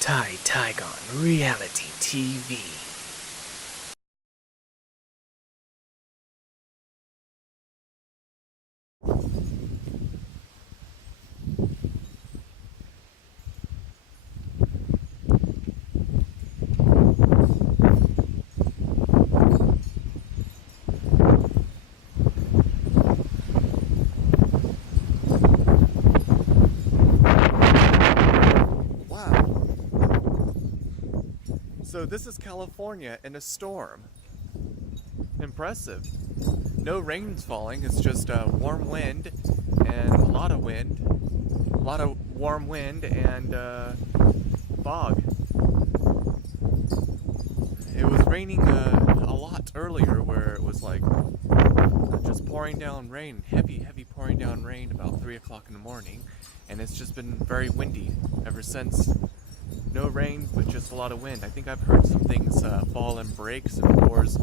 Ty Tygon Reality TV. So this is California in a storm. Impressive. No rain's falling, it's just a warm wind and a lot of wind. A lot of warm wind and fog. It was raining a lot earlier where it was like just pouring down rain, heavy pouring down rain about 3 o'clock in the morning. And it's just been very windy ever since. No rain, but just a lot of wind. I think I've heard some things fall and breaks and doors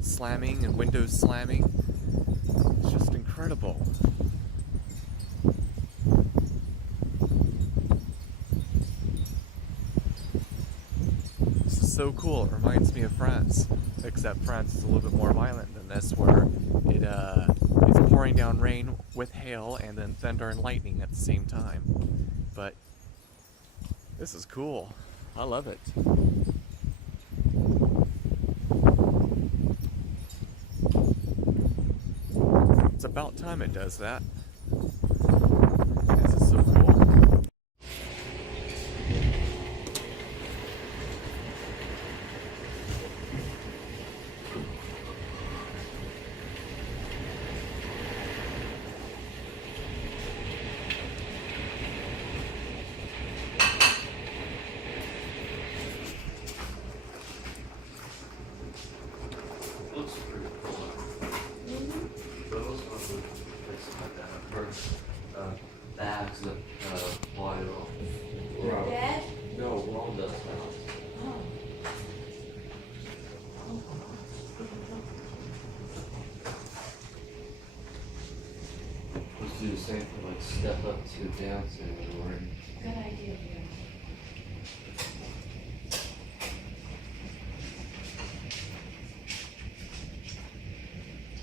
slamming and windows slamming. It's just incredible. This is so cool. It reminds me of France, except France is a little bit more violent than this, where it's pouring down rain with hail and then thunder and lightning at the same time. But this is cool. I love it. It's about time it does that. This is so cool. Bags that fly off. You're dead? No, Ron does that. Let's do the same for like step up to dancing or Good idea, dear.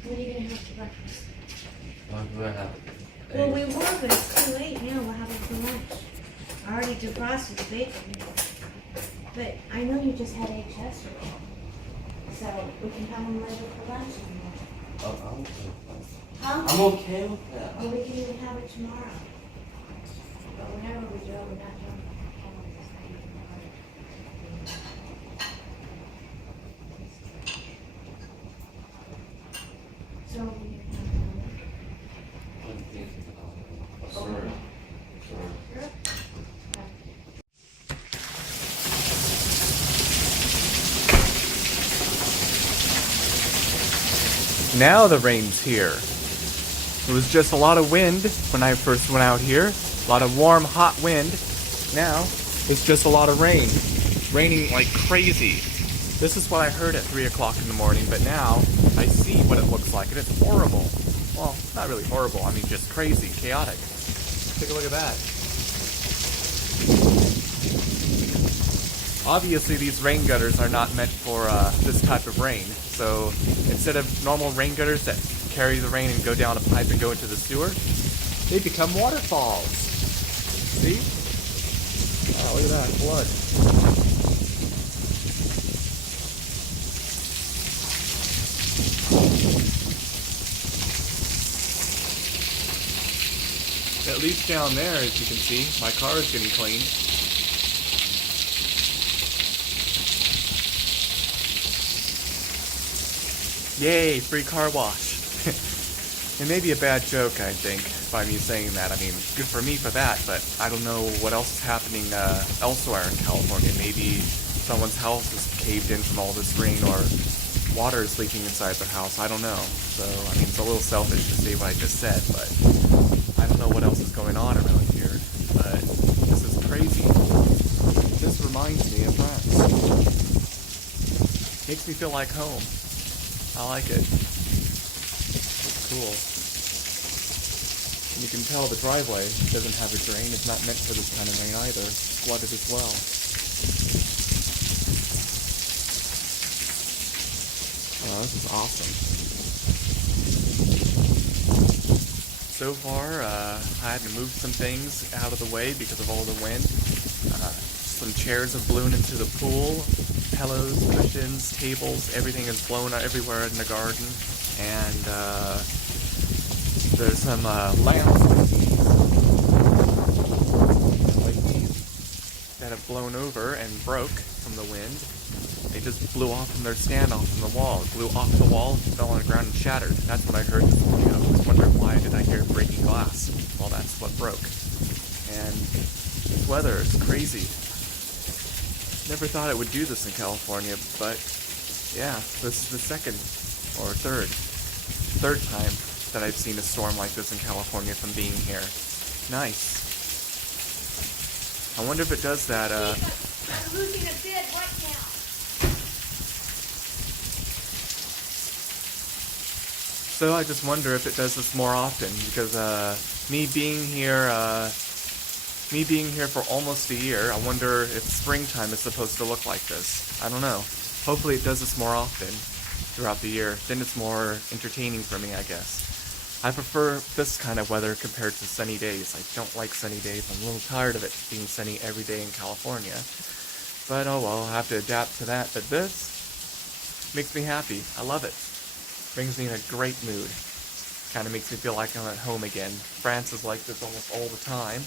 What are you gonna have for breakfast? what do I have? Well, we were, but it's too late now. We'll have it for lunch. I already defrosted the bacon. But I know you just had eggs yesterday. So we can have them later for lunch. Huh? I'm okay with that. Or we can even have it tomorrow. But whenever we do it, we're not doing it. So we can have Sorry. Sure. Now the rain's here. It was just a lot of wind when I first went out here. A lot of warm, hot wind. Now, it's just a lot of rain. Raining like crazy. This is what I heard at 3 o'clock in the morning, but now I see what it looks like, and it's horrible. Well, not really horrible, I mean just crazy, chaotic. Take a look at that. Obviously these rain gutters are not meant for this type of rain. So instead of normal rain gutters that carry the rain and go down a pipe and go into the sewer, they become waterfalls. See? Oh, look at that, flood. At least down there, as you can see, my car is getting cleaned. Yay, free car wash. It may be a bad joke, I think, by me saying that. I mean, good for me for that, but I don't know what else is happening elsewhere in California. Maybe someone's house is caved in from all this rain, or water is leaking inside their house. I don't know. So, I mean, it's a little selfish to say what I just said, but I don't know what else is going on around here. But this is crazy. This reminds me of France. Makes me feel like home. I like it. It's cool. And you can tell the driveway doesn't have a drain. It's not meant for this kind of rain either. It's flooded as well. Oh, this is awesome. So far, I had to move some things out of the way because of all the wind. Some chairs have blown into the pool. Pillows, cushions, tables, everything is blown out everywhere in the garden. And there's some lamps like these that have blown over and broke from the wind. They just blew off from their stand off from the wall. It blew off the wall, fell on the ground and shattered. That's what I heard this morning. I was wondering why did I hear breaking glass? Well, that's what broke. And this weather is crazy. Never thought it would do this in California, but yeah, this is the second or third time that I've seen a storm like this in California from being here. Nice. I wonder if it does that, I'm losing a bid right now. So I just wonder if it does this more often, because me being here for almost a year, I wonder if springtime is supposed to look like this. I don't know. Hopefully it does this more often throughout the year. Then it's more entertaining for me, I guess. I prefer this kind of weather compared to sunny days. I don't like sunny days. I'm a little tired of it being sunny every day in California. But oh well, I'll have to adapt to that. But this makes me happy. I love it. Brings me in a great mood. Kind of makes me feel like I'm at home again. France is like this almost all the time.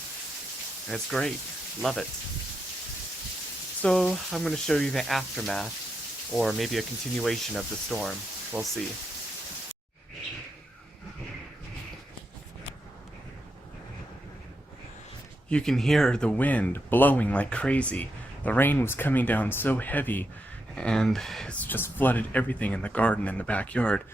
And it's great. Love it. So I'm going to show you the aftermath, or maybe a continuation of the storm. We'll see. You can hear the wind blowing like crazy. The rain was coming down so heavy, and it's just flooded everything in the garden and the backyard.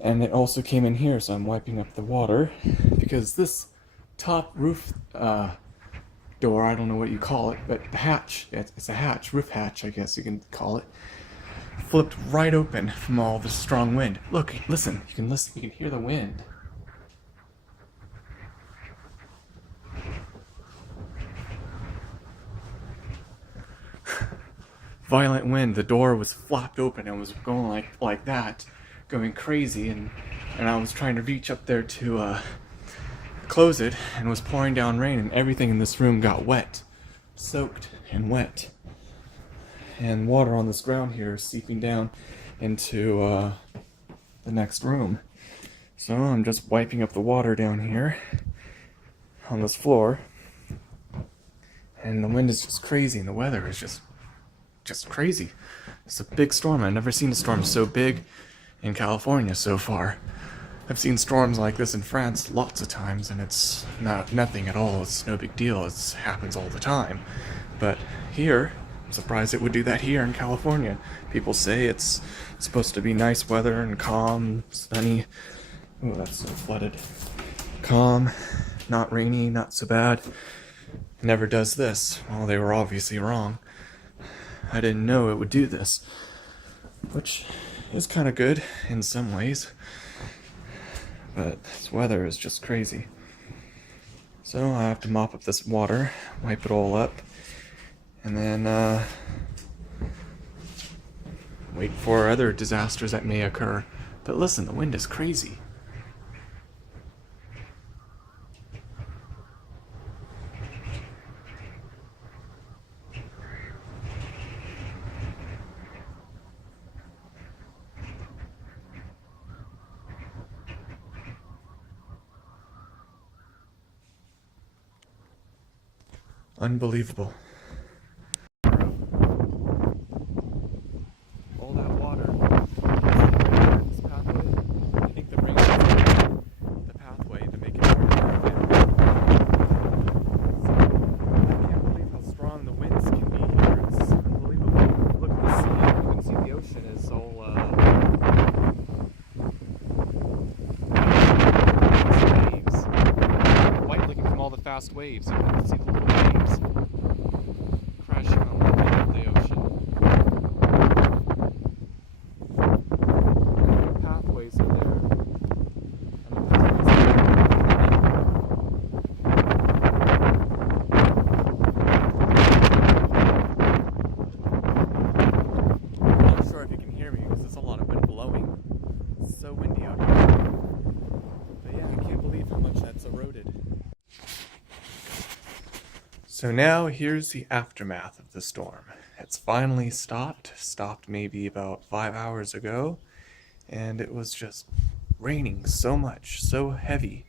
And it also came in here, so I'm wiping up the water, because this top roof door, I don't know what you call it, but the hatch, it's a hatch, roof hatch, I guess you can call it, flipped right open from all the strong wind. Look, listen, you can hear the wind. Violent wind, the door was flapped open and was going like that, going crazy, and I was trying to reach up there to close it, and it was pouring down rain, and everything in this room got wet, soaked and wet, and water on this ground here is seeping down into the next room. So I'm just wiping up the water down here on this floor, and the wind is just crazy, and the weather is just crazy. It's a big storm. I've never seen a storm so big in California so far. I've seen storms like this in France lots of times, and it's nothing at all. It's no big deal. It happens all the time. But here, I'm surprised it would do that here in California. People say it's supposed to be nice weather and calm, sunny. Oh, that's so flooded. Calm, not rainy, not so bad. It never does this. Well, they were obviously wrong. I didn't know it would do this, which is kind of good in some ways, but this weather is just crazy. So I have to mop up this water, wipe it all up, and then wait for other disasters that may occur. But listen, the wind is crazy. Unbelievable. All that water. This pathway, I think the rain the pathway to make it very rapid. I can't believe how strong the winds can be here. It's unbelievable. Look at the sea. You can see the ocean is all waves. White looking from all the fast waves. You can see the little waves crashing on the ocean. The pathways are there. And the pathways are there. So now here's the aftermath of the storm. It's finally stopped maybe about 5 hours ago, and it was just raining so much, so heavy.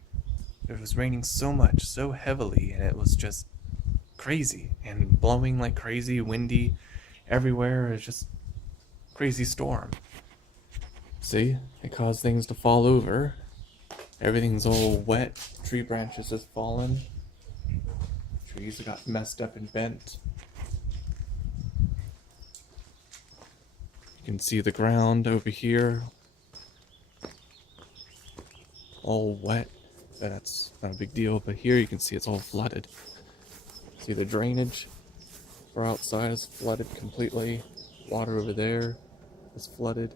It was raining so much, so heavily, and it was just crazy and blowing like crazy, windy everywhere. It's just crazy storm. See, it caused things to fall over. Everything's all wet. Tree branches have fallen. Trees got messed up and bent. You can see the ground over here, all wet. That's not a big deal, but here you can see it's all flooded. See the drainage for outside is flooded completely. Water over there is flooded.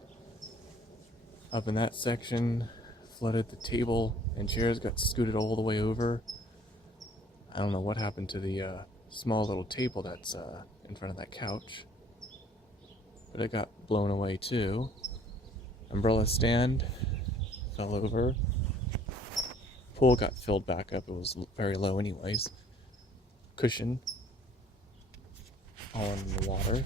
Up in that section, flooded. The table and chairs got scooted all the way over. I don't know what happened to the small little table that's in front of that couch, but it got blown away too. Umbrella stand fell over. Pool got filled back up. It was very low anyways. Cushion all in the water.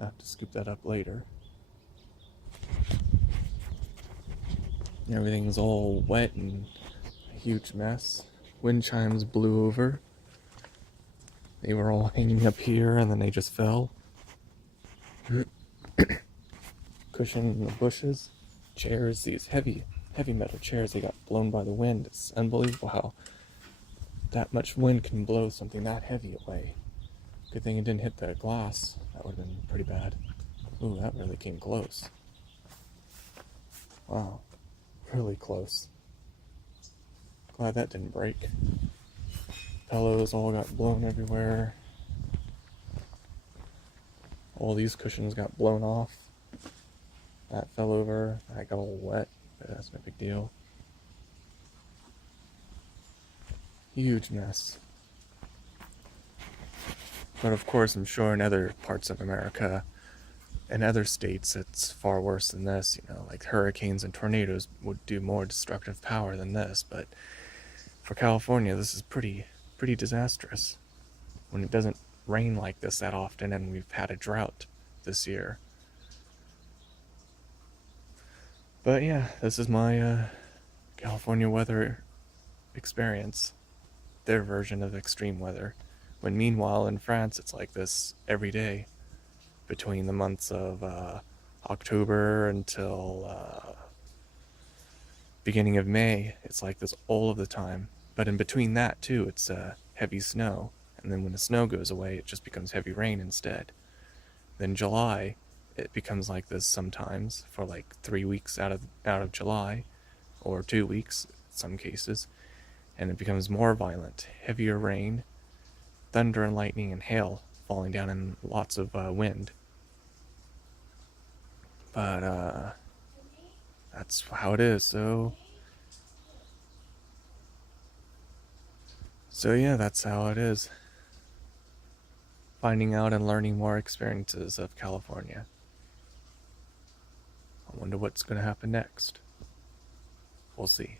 I have to scoop that up later. Everything's all wet and a huge mess. Wind chimes blew over. They were all hanging up here and then they just fell. Cushion in the bushes. Chairs, these heavy metal chairs, they got blown by the wind. It's unbelievable how that much wind can blow something that heavy away. Good thing it didn't hit the glass. That would have been pretty bad. Ooh, that really came close. Wow. Really close. Glad that didn't break. Pillows all got blown everywhere. All these cushions got blown off. That fell over. I got all wet, but that's no big deal. Huge mess. But of course, I'm sure in other parts of America and other states, it's far worse than this. You know, like hurricanes and tornadoes would do more destructive power than this. But for California, this is pretty disastrous. When it doesn't rain like this that often, and we've had a drought this year. But yeah, this is my California weather experience. Their version of extreme weather. When meanwhile in France, it's like this every day. Between the months of October until beginning of May, it's like this all of the time. But in between that too, it's heavy snow. And then when the snow goes away, it just becomes heavy rain instead. Then July, it becomes like this sometimes for like 3 weeks out of July, or 2 weeks in some cases. And it becomes more violent, heavier rain, thunder and lightning and hail falling down, and lots of wind. But that's how it is. So yeah, that's how it is. Finding out and learning more experiences of California. I wonder what's going to happen next. We'll see.